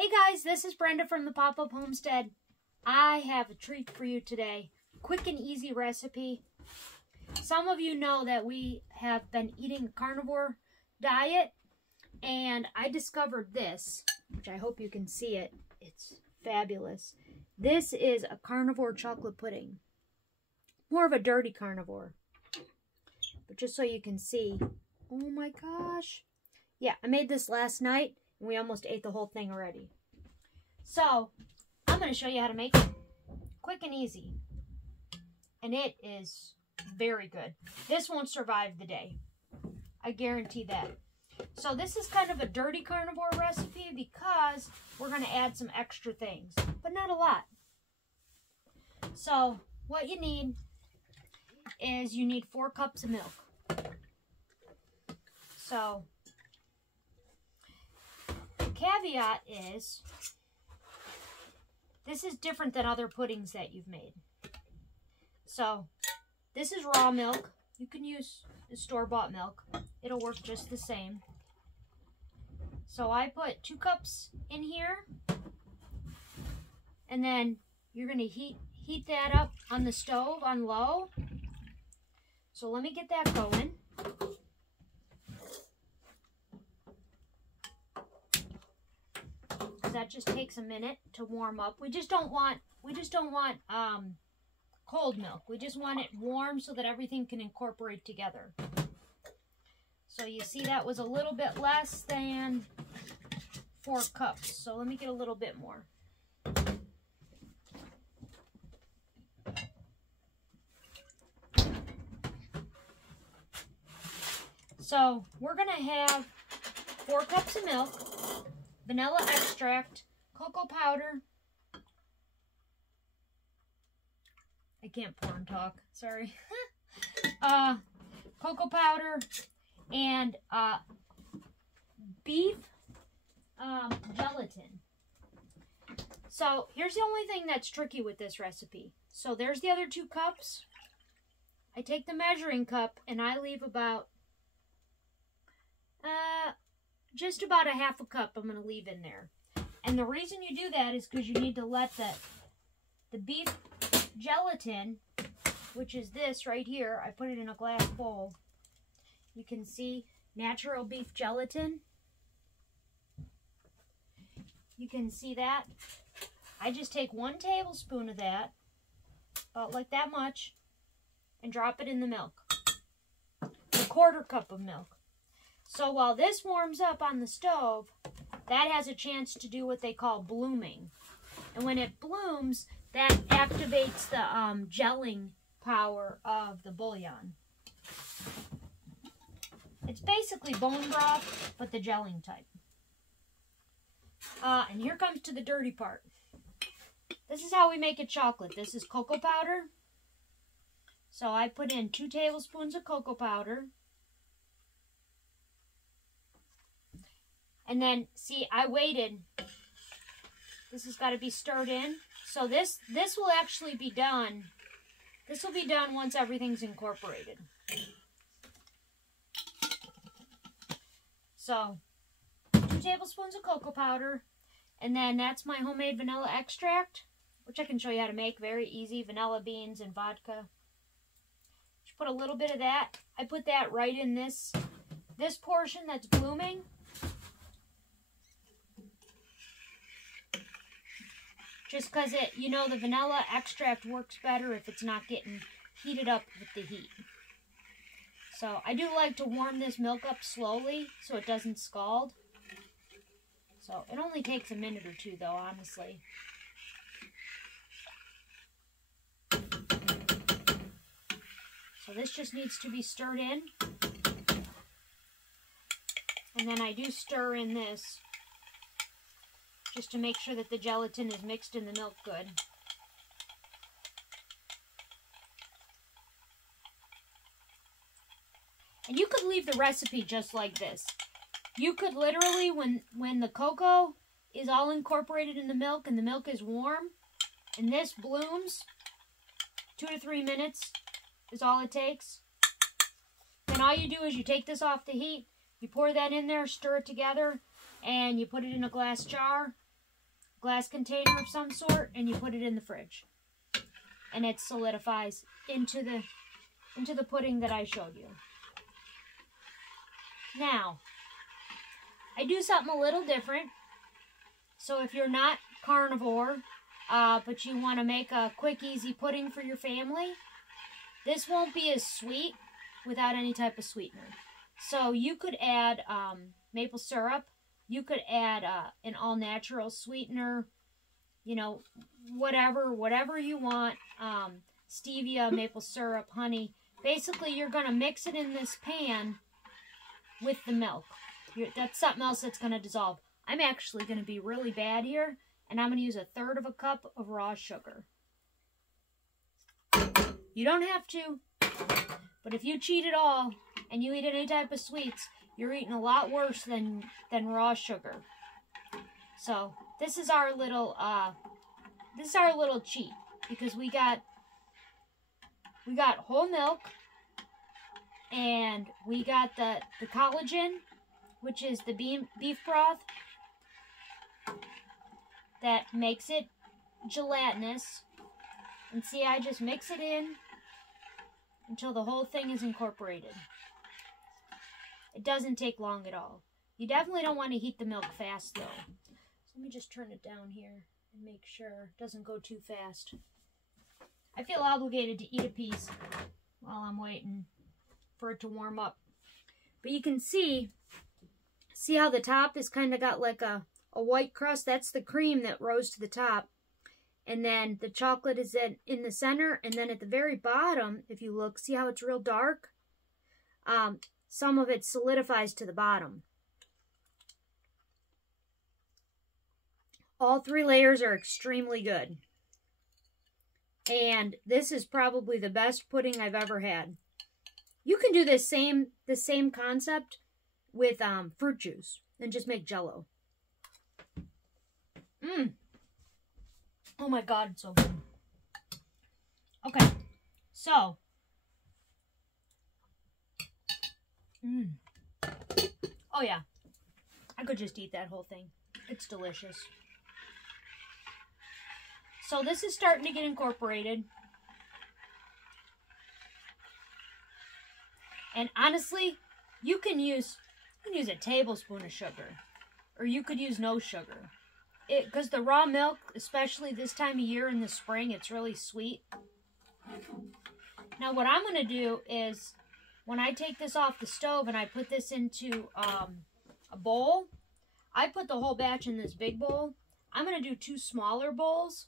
Hey guys, this is Brenda from the Pop-Up Homestead. I have a treat for you today. Quick and easy recipe. Some of you know that we have been eating a carnivore diet, and I discovered this, which I hope you can see it. It's fabulous. This is a carnivore chocolate pudding. More of a dirty carnivore. But just so you can see. Oh my gosh. Yeah, I made this last night, and we almost ate the whole thing already. So, I'm going to show you how to make it. Quick and easy. And it is very good. This won't survive the day. I guarantee that. So this is kind of a dirty carnivore recipe because we're going to add some extra things, but not a lot. So what you need is you need 4 cups of milk. So the caveat is this is different than other puddings that you've made. So this is raw milk. You can use the store-bought milk. It'll work just the same. So I put 2 cups in here. And then you're going to heat that up on the stove on low. So let me get that going. That just takes a minute to warm up. We just don't want cold milk. We just want it warm so that everything can incorporate together. So you see that was a little bit less than 4 cups. So let me get a little bit more. So we're going to have 4 cups of milk, vanilla extract, cocoa powder. I can't pour and talk, sorry. Cocoa powder and beef gelatin. So here's the only thing that's tricky with this recipe. So there's the other 2 cups. I take the measuring cup and I leave about just about a half a cup I'm going to leave in there. And the reason you do that is because you need to let the beef gelatin, which is this right here, I put it in a glass bowl. You can see natural beef gelatin. You can see that. I just take 1 tablespoon of that, about like that much, and drop it in the milk. A 1/4 cup of milk. So while this warms up on the stove, that has a chance to do what they call blooming. And when it blooms, that activates the gelling power of the bouillon. It's basically bone broth, but the gelling type. And here comes to the dirty part. This is how we make it chocolate. This is cocoa powder. So I put in 2 tablespoons of cocoa powder. And then, see, I waited. This has got to be stirred in. So this will actually be done. This will be done once everything's incorporated. So, 2 tablespoons of cocoa powder. And then that's my homemade vanilla extract, which I can show you how to make. Very easy. Vanilla beans and vodka. Just put a little bit of that. I put that right in this portion that's blooming. Just because the vanilla extract works better if it's not getting heated up with the heat. So I do like to warm this milk up slowly so it doesn't scald. So it only takes a minute or 2 though, honestly. So this just needs to be stirred in. And then I do stir in this, just to make sure that the gelatin is mixed in the milk good. And you could leave the recipe just like this. You could literally, when the cocoa is all incorporated in the milk and the milk is warm, and this blooms, 2 to 3 minutes is all it takes. Then all you do is you take this off the heat, you pour that in there, stir it together, and you put it in a glass jar, glass container of some sort, and you put it in the fridge. And it solidifies into the pudding that I showed you. Now, I do something a little different. So if you're not carnivore, but you want to make a quick, easy pudding for your family, this won't be as sweet without any type of sweetener. So you could add maple syrup. You could add an all-natural sweetener, you know, whatever you want. Stevia, maple syrup, honey. Basically, you're going to mix it in this pan with the milk. That's something else that's going to dissolve. I'm actually going to be really bad here, and I'm going to use 1/3 cup of raw sugar. You don't have to, but if you cheat at all and you eat any type of sweets, you're eating a lot worse than raw sugar. So this is our little cheat, because we got whole milk, and we got the collagen, which is the beef broth that makes it gelatinous. And see, I just mix it in until the whole thing is incorporated. It doesn't take long at all. You definitely don't want to heat the milk fast, though. So let me just turn it down here and make sure it doesn't go too fast. I feel obligated to eat a piece while I'm waiting for it to warm up. But you can see how the top is kind of got like a white crust? That's the cream that rose to the top. And then the chocolate is in the center. And then at the very bottom, if you look, see how it's real dark? Some of it solidifies to the bottom. All 3 layers are extremely good. And this is probably the best pudding I've ever had. You can do the same concept with fruit juice and just make Jell-O. Oh my God, it's so good. Okay, so. Oh yeah, I could just eat that whole thing. It's delicious. So this is starting to get incorporated. And honestly, you can use a tablespoon of sugar, or you could use no sugar. Because the raw milk, especially this time of year in the spring, it's really sweet. Now what I'm going to do is, when I take this off the stove and I put this into a bowl, I put the whole batch in this big bowl. I'm going to do 2 smaller bowls.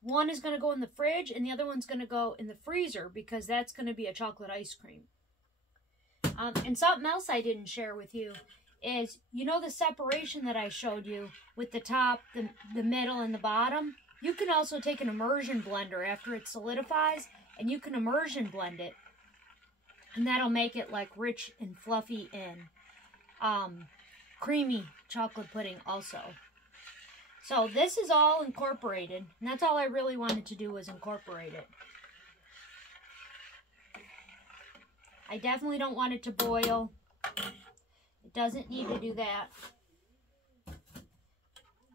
One is going to go in the fridge, and the other one's going to go in the freezer, because that's going to be a chocolate ice cream. And something else I didn't share with you is, you know the separation that I showed you with the top, the middle, and the bottom? You can also take an immersion blender after it solidifies, and you can immersion blend it. And that'll make it like rich and fluffy and creamy chocolate pudding also. So this is all incorporated, and that's all I really wanted to do, was incorporate it. I definitely don't want it to boil. It doesn't need to do that.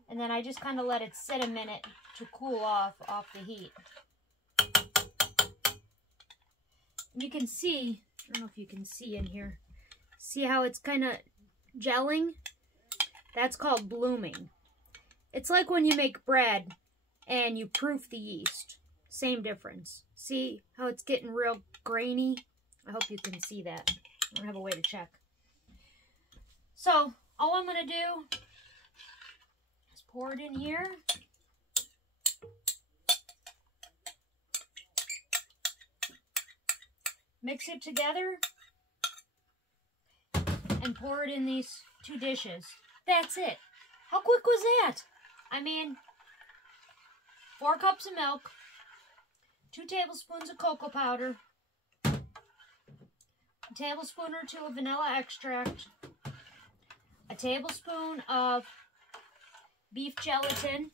And then I just kind of let it sit a minute to cool off the heat. And you can see, I don't know if you can see in here, see how it's kind of gelling? That's called blooming. It's like when you make bread and you proof the yeast. Same difference. See how it's getting real grainy? I hope you can see that. I don't have a way to check. So, all I'm going to do is pour it in here. Mix it together. And pour it in these 2 dishes. That's it. How quick was that? I mean, 4 cups of milk, 2 tablespoons of cocoa powder, a tablespoon or 2 of vanilla extract, a tablespoon of beef gelatin,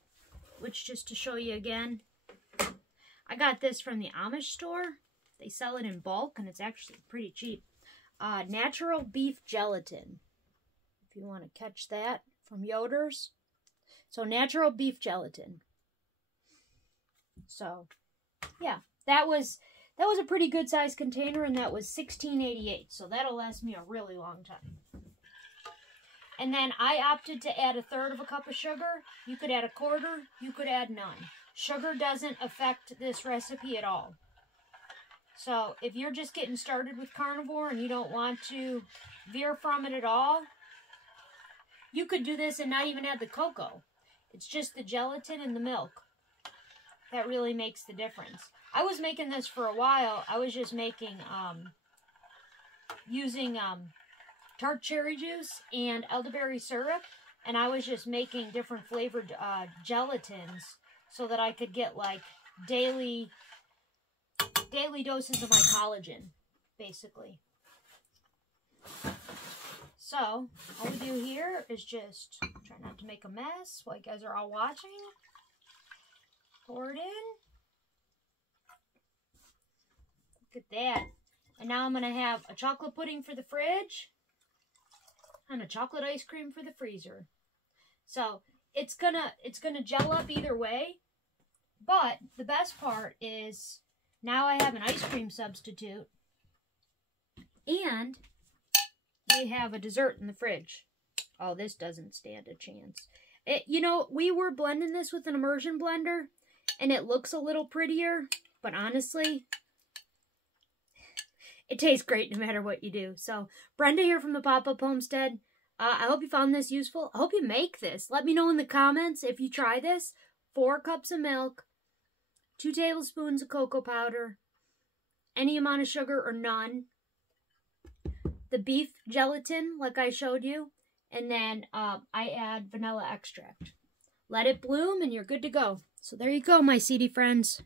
which, just to show you again, I got this from the Amish store. They sell it in bulk, and it's actually pretty cheap. Natural beef gelatin, if you want to catch that from Yoder's. So natural beef gelatin. So, yeah, that was a pretty good sized container, and that was $16.88. So that'll last me a really long time. And then I opted to add 1/3 of a cup of sugar. You could add 1/4. You could add none. Sugar doesn't affect this recipe at all. So if you're just getting started with carnivore and you don't want to veer from it at all, you could do this and not even add the cocoa. It's just the gelatin and the milk. That really makes the difference. I was making this for a while. I was just making, using tart cherry juice and elderberry syrup. And I was just making different flavored gelatins so that I could get like daily doses of my collagen, basically. So, all we do here is just try not to make a mess while you guys are all watching. Pour it in. Look at that. And now I'm going to have a chocolate pudding for the fridge and a chocolate ice cream for the freezer. So, it's gonna gel up either way. But the best part is now I have an ice cream substitute and we have a dessert in the fridge. Oh, this doesn't stand a chance. You know, we were blending this with an immersion blender and it looks a little prettier, but honestly, it tastes great no matter what you do. So, Brenda here from the Pop-Up Homestead. I hope you found this useful. I hope you make this. Let me know in the comments if you try this. 4 cups of milk, 2 tablespoons of cocoa powder, any amount of sugar or none, the beef gelatin like I showed you, and then I add vanilla extract. Let it bloom and you're good to go. So there you go, my seedy friends.